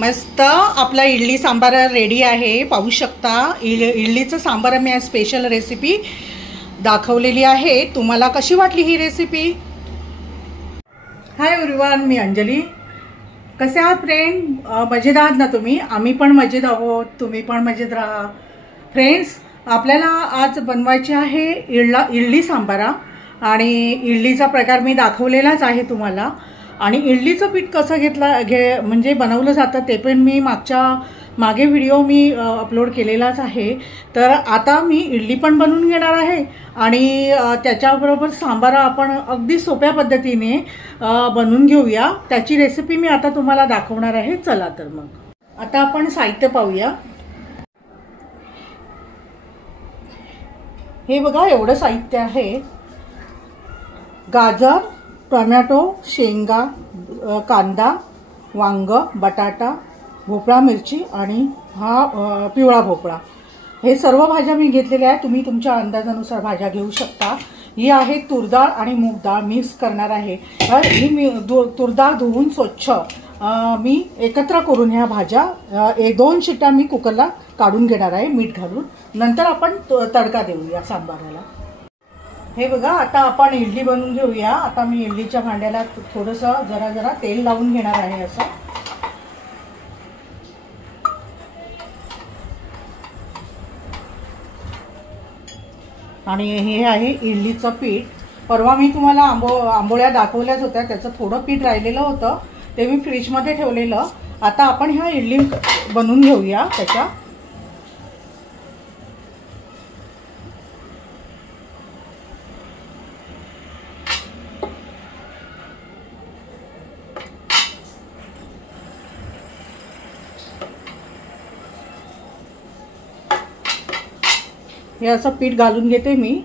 मस्त आपला इडली सांबार रेडी आहे, पाहू शकता। इडलीचं सांबार मी आज स्पेशल रेसिपी दाखवलेली आहे। तुम्हाला कशी वाटली ही रेसिपी? हाय एव्हरीवन, मी अंजली। कसे आहात फ्रेंड? मजेत आहात ना तुम्ही? आम्ही पण मजेत आहोत, तुम्ही पण मजेत राहा। फ्रेंड्स, आपल्याला आज बनवायची आहे इडली सांबारा आणि इडलीचा प्रकार मी दाखवलेलाच आहे तुम्हाला। आणि इडलीचं पीठ कसं म्हणजे बनवलं जातं ते पण मी मागे व्हिडिओ मी अपलोड केलेलाच आहे। तर आता मी इडली पण बनवून घेणार आहे आणि त्याच्याबरोबर सांबारा आपण अगदी सोप्या पद्धतीने बनवून घेऊया। त्याची रेसिपी मी आता तुम्हाला दाखवणार आहे। चला तर मग आता आपण साहित्य पाहूया। हे बघा, एवढं साहित्य आहे। गाजर, टोमॅटो, शेंगा, कांदा, वांग, बटाटा, भोपळा, मिरची आणि हा पिवळा भोपळा, हे सर्व भाज्या मी घेतलेल्या आहेत। तुम्ही तुमच्या अंदाजानुसार भाज्या घेऊ शकता। ही आहे तूर डाळ आणि मूग डाळ मिक्स करणार आहे। ही मी तूर डाळ धुवून स्वच्छ मी एकत्र करून ह्या भाज्या 2 शिट्ट्या मी कुकरला काढून घेणार आहे मीठ घालून। नंतर आपण तडका देऊया सांबाराला। हे बघा, आता आपण इडली बनवून घेऊया। आता मी इडलीच्या भांड्याला थोडंसं जरा तेल लावून घेणार आहे असं। आणि हे आहे इडलीचं पीठ। परवा मी तुम्हाला आंबोळ्या दाखवल्याच होत्या, त्याचं थोडं पीठ राहिलेलं होतं, ते मी फ्रीजमध्ये ठेवलेलं। आता आपण ह्या इडली बनवून घेऊया त्याच्या। हे असं पीठ घालून घेते मी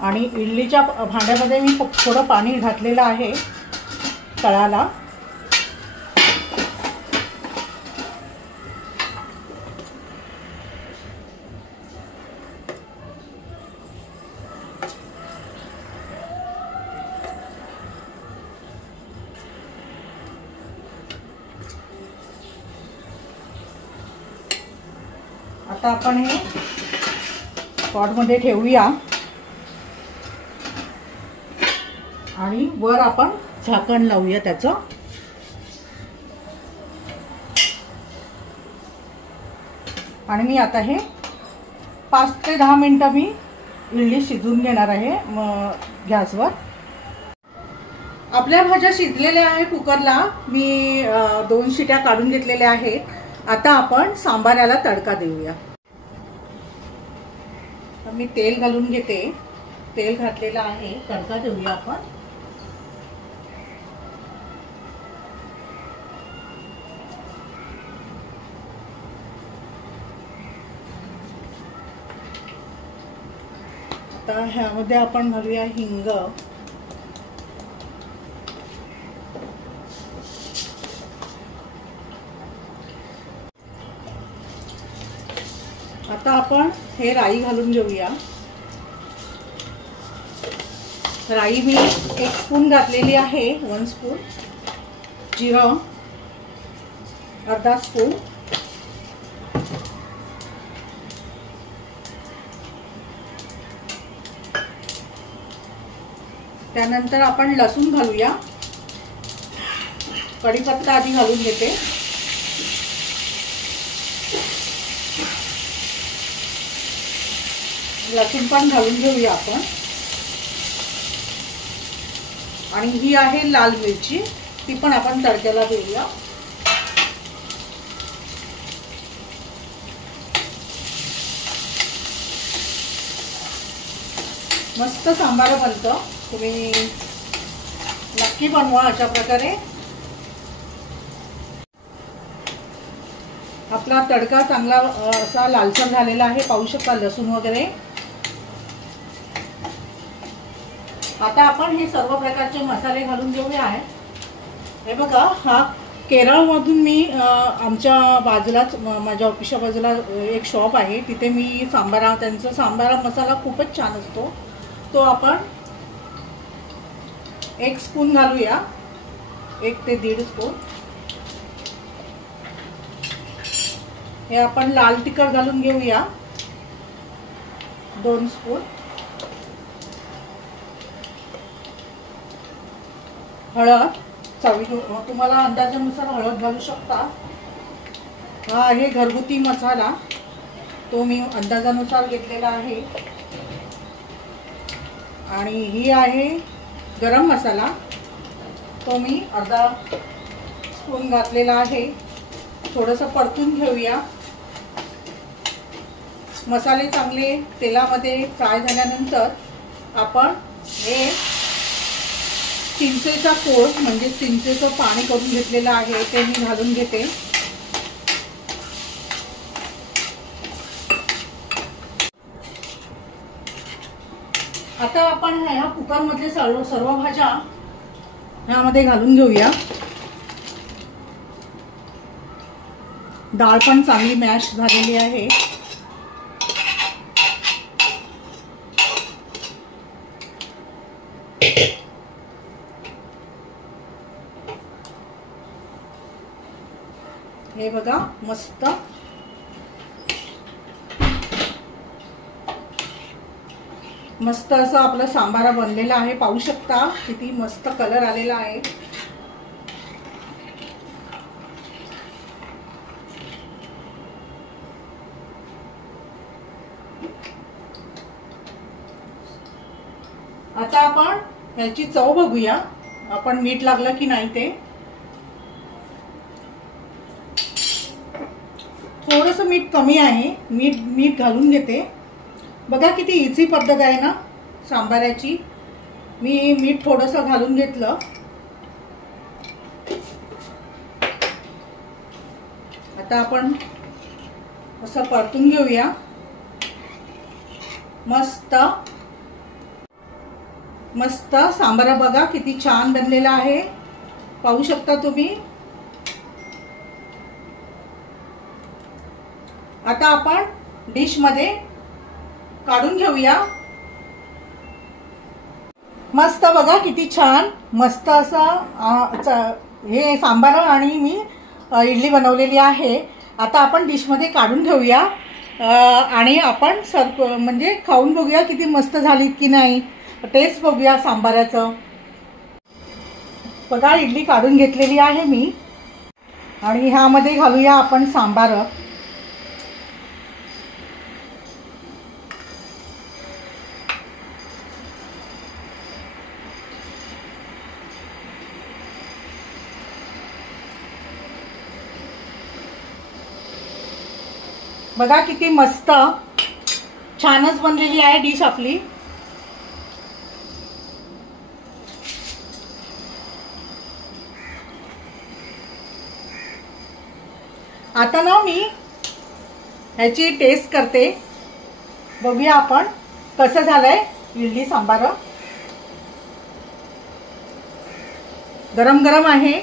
आणि इडलीच्या भांड्यामध्ये मी थोडं पाणी घातलेलं आहे तळाला। आता आपण हे पॉटमध्ये ठेवूया आणि वर आपण झाकण लावूया त्याचं। आणि मी आता हे 5 ते 10 मिनिटं मी इडली शिजवून घेणार आहे गॅसवर। आपल्या भाज्या शिजलेल्या आहे कुकरला, मी 2 शिट्या काढून घेतलेल्या आहेत। आता आपण सांबाराला तडका देऊया। मी तेल घालून घेते, तेल घातलेलं आहे, तडका देऊया आपण। आता ह्यामध्ये आपण घालूया हिंग, आता आपण हे राई घालून घेऊया। राई मी 1 स्पून घातलेली आहे, 1 स्पून। जिरं अर्धा स्पून, त्यानंतर आपण लसूण घालूया। कढीपत्ता आधी घालून घेते। लसूण पण घालून घेऊया आपण। आणि ही आहे लाल मिरची, ती पण आपण तडक्याला देऊया। मस्त सांबार बनतं, तुम्ही नक्की बनवा अशा प्रकारे। आपला तडका चांगला असा लालसर झालेला आहे, पाहू शकता लसूण वगैरे। आता आपण हे सर्व प्रकारचे मसाले घालून घेऊया। हे बघा, हा केरळमधून मी आमच्या बाजूलाच माझ्या ऑफिसच्या बाजूला एक शॉप आहे, तिथे मी त्यांचा सांबारा मसाला खूपच छान असतो, तो आपण 1 स्पून घालूया, 1 ते 1.5 स्पून। हे आपण लाल तिखट घालून घेऊया 2 स्पून. हळद चवी तुम्हाला अंदाजानुसार हळद घालू शकता. हा आहे घरगुती मसाला, तो मी अंदाजानुसार घेतलेला आहे. आणि ही आहे गरम मसाला, तो मी अर्धा स्पून घातलेला आहे. थोडंसं परतून घेऊया. मसाले चांगले तेलामध्ये फ्राय झाल्यानंतर आपण हे चिंचेचा कोळ म्हणजे चिंचेचं पाणी करून घेतलेलं आहे ते मी घालून घेते. आता आपण ह्या कुकरमधले सर्व भाज्या ह्यामध्ये घालून घेऊया. डाळ पण चांगली मॅश झालेली आहे. हे बघा मस्त मस्त असं आपलं सांबार बनलेला आहे. पाहू शकता किती मस्त कलर आलेला आहे. आता आपण याची चव बघूया, आपण मीठ लागलं की नाही ते. थोडंसं मीठ कमी आहे, मीठ घालून घेते. बघा किती इझी पद्धत आहे ना सांबाराची. मी मीठ थोडंसं घालून घेतलं. आता आपण असं परतून घेऊया. मस्त मस्त सांबार बघा किती छान बनलेला आहे, पाहू शकता तुम्ही. आता आपण डिश मध्ये काढून घेऊया. मस्त बघा किती छान मस्त असं हे सांबार आणि मी इडली बनवलेली आहे. आता आपण डिश मध्ये काढून घेऊया आणि आपण सर्व म्हणजे खाऊन बघूया किती मस्त झाली की नाही. टेस्ट बघूया सांबाराचं. बघा इडली काढून घेतलेली आहे मी आणि ह्यामध्ये घालूया आपण सांबार. बघा किती मस्त छानच बनलेली आहे डिश आपली. आता ना मी ह्याची टेस्ट करते, बघूया आपण कसं झालंय इडली सांबार. गरम गरम आहे.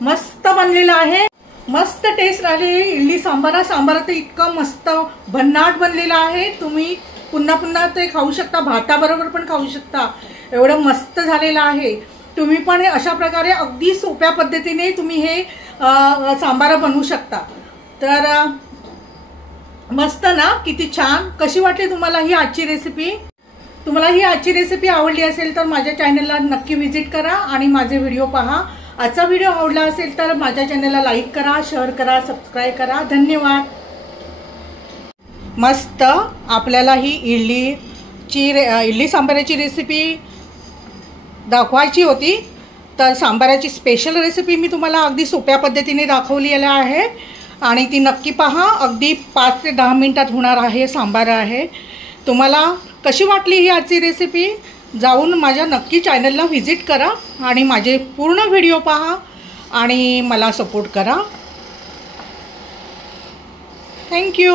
मस्त बनलेलं आहे, मस्त टेस्ट आली इडली सांबार. सांबार तर इतकं मस्त भन्नाट बनलेलं आहे. तुम्ही पुन्हा पुन्हा ते खाऊ शकता, भाताबरोबर पण खाऊ शकता. एवढं मस्त झालेलं आहे. तुम्ही पण अशा प्रकारे अगदी सोप्या पद्धतीने तुम्ही हे सांबार बनवू शकता. तर मस्त ना, किती छान. कशी वाटली तुम्हाला ही आजची रेसिपी? तुम्हाला ही आजची रेसिपी आवडली असेल तर माझ्या चॅनलला नक्की व्हिजिट करा आणि माझे व्हिडिओ पहा. आजचा व्हिडिओ आवडला असेल तर माझ्या चॅनलला लाईक करा, शेअर करा, सबस्क्राईब करा. धन्यवाद. मस्त आपल्याला ही इडली सांबाराची रेसिपी दाखवायची होती, तर सांबाराची स्पेशल रेसिपी मी तुम्हाला अगदी सोप्या पद्धतीने दाखवलेली आहे आणि ती नक्की पहा. अगदी 5 ते 10 मिनिटात होणार आहे सांबार आहे. तुम्हाला कशी वाटली ही आजची रेसिपी? जाऊन माझ्या नक्की चॅनलला व्हिजिट करा आणि माझे पूर्ण व्हिडिओ पहा आणि मला सपोर्ट करा. थँक्यू.